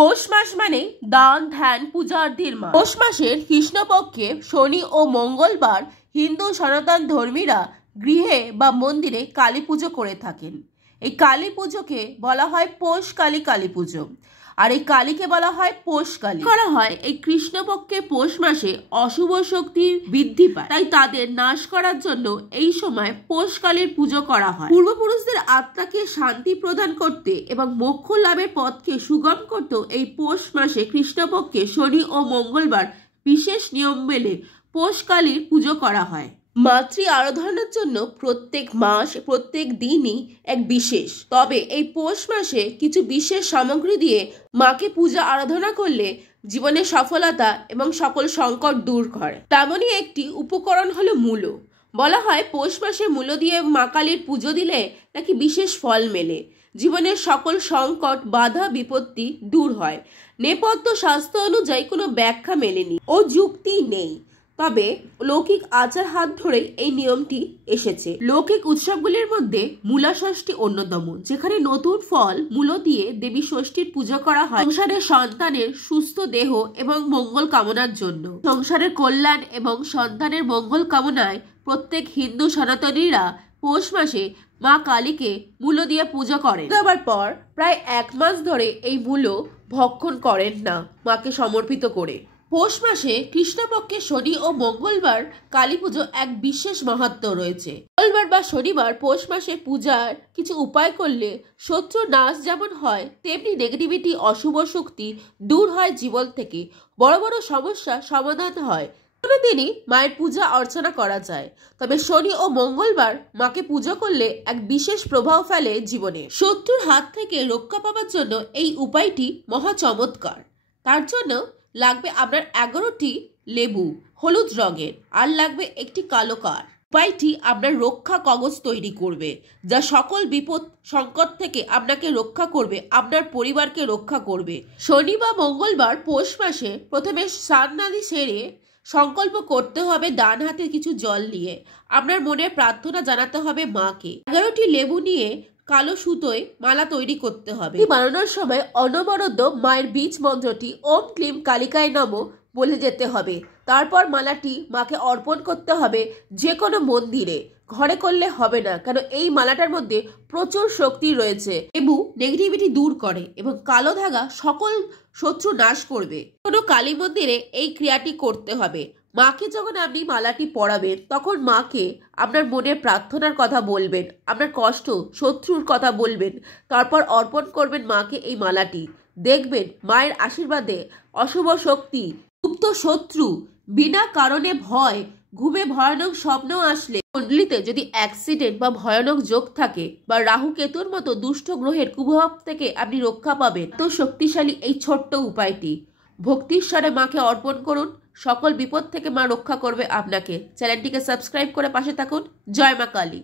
পৌষ মাস মানে দান ধ্যান পূজার্থীর মাস। পৌষ মাসের কৃষ্ণপক্ষে শনি ও মঙ্গলবার হিন্দু সনাতন ধর্মীরা গৃহে বা মন্দিরে কালী পুজো করে থাকেন। এই কালী পুজোকে বলা হয় পৌষ কালী কালী পুজো, আর এই কালীকে বলা হয় পৌষ কালী। করা হয় এই কৃষ্ণপক্ষে পৌষ মাসে অশুভ শক্তির বৃদ্ধি পায়, তাই তাদের নাশ করার জন্য এই সময় পৌষ কালীর পুজো করা হয়। পূর্বপুরুষদের আত্মাকে শান্তি প্রদান করতে এবং মোক্ষ লাভের পথকে সুগম করতে এই পৌষ মাসে কৃষ্ণপক্ষে শনি ও মঙ্গলবার বিশেষ নিয়ম মেনে পৌষ কালীর পুজো করা হয়। মাতৃ আরাধনার জন্য প্রত্যেক মাস প্রত্যেক দিনই এক বিশেষ, তবে এই পৌষ মাসে কিছু বিশেষ সামগ্রী দিয়ে মাকে পূজা আরাধনা করলে জীবনে সফলতা এবং সকল সংকট দূর করে। তেমনই একটি উপকরণ হলো মূলো। বলা হয় পৌষ মাসে মূলো দিয়ে মা কালীর পুজো দিলে নাকি বিশেষ ফল মেলে, জীবনের সকল সংকট বাধা বিপত্তি দূর হয়। নেপথ্য শাস্ত্র অনুযায়ী কোনো ব্যাখ্যা মেলেনি ও যুক্তি নেই, তবে লৌকিক আচার হাত ধরে এই নিয়মটি এসেছে। লৌকিক উৎসবগুলির মধ্যে মূলা ষষ্ঠী অন্যতম, যেখানে নতুন ফল মূলো দিয়ে দেবী ষষ্ঠীর পুজো করা হয় সংসারের সন্তানের সুস্থ দেহ এবং মঙ্গল কামনার জন্য। সংসারের কল্যাণ এবং সন্তানের মঙ্গল কামনায় প্রত্যেক হিন্দু সনাতনীরা পৌষ মাসে মা কালীকে মূলো দিয়ে পুজো করেন। দেওয়ার পর প্রায় 1 মাস ধরে এই মূলো ভক্ষণ করেন না মাকে সমর্পিত করে। পৌষ মাসে কৃষ্ণপক্ষে শনি ও মঙ্গলবার কালী পুজো এক বিশেষ মাহাত্ম্য রয়েছে। মঙ্গলবার বা শনিবার পৌষ মাসে পূজার কিছু উপায় করলে শত্রু নাশ যেমন হয়, তেমনি নেগেটিভিটি অশুভ শক্তি দূর হয় জীবন থেকে, বড় বড় সমস্যা সমাধান হয়। দিনই মায়ের পূজা অর্চনা করা যায়, তবে শনি ও মঙ্গলবার মাকে পুজো করলে এক বিশেষ প্রভাব ফেলে জীবনে। শত্রুর হাত থেকে রক্ষা পাওয়ার জন্য এই উপায়টি মহা চমৎকার। তার জন্য লাগবে আপনার 11টি লেবু হলুদ রঙের, আর লাগবে একটি কালো কার। উপায়টি আপনার রক্ষা কবচ তৈরি করবে, যা সকল বিপদ সংকট থেকে আপনাকে রক্ষা করবে, আপনার পরিবারকে রক্ষা করবে। শনি বা মঙ্গলবার পৌষ মাসে প্রথমে স্নানাদি সেরে সংকল্প করতে হবে ডান হাতে কিছু জল নিয়ে আপনার মনের প্রার্থনা জানাতে হবে মাকে। 11টি লেবু নিয়ে কালো সুতোয় মালা তৈরি করতে হবে। বানানোর সময় অনবরত মায়ের বীজ মন্ত্রটি ওম ক্লিম কালিকায় নমঃ বলে যেতে হবে। তারপর মালাটি মাকে অর্পণ করতে হবে যে কোনো মন্দিরে, ঘরে করলে হবে না, কারণ এই মালাটার মধ্যে প্রচুর শক্তি রয়েছে। লেবু নেগেটিভিটি দূর করে এবং কালো ধাগা সকল শত্রু নাশ করবে। কোনো কালী মন্দিরে এই ক্রিয়াটি করতে হবে। মাকে যখন আপনি মালাটি পরাবেন তখন মাকে আপনার মনের প্রার্থনার কথা বলবেন, আপনার কষ্ট শত্রুর কথা বলবেন, তারপর অর্পণ করবেন মাকে এই মালাটি। দেখবেন মায়ের আশীর্বাদে অশুভ শক্তি, গুপ্ত শত্রু, বিনা কারণে ভয়, ঘুমে ভয়ানক স্বপ্ন আসলে, কুণ্ডলিতে যদি অ্যাক্সিডেন্ট বা ভয়ানক যোগ থাকে, বা রাহু কেতুর মতো দুষ্ট গ্রহের কুপ্রভাব থেকে আপনি রক্ষা পাবেন। তো শক্তিশালী এই ছোট্ট উপায়টি ভক্তির স্বরে মাকে অর্পণ করুন, সকল বিপদ থেকে মা রক্ষা করবে আপনাকে। চ্যানেলটিকে সাবস্ক্রাইব করে পাশে থাকুন। জয় মা কালী।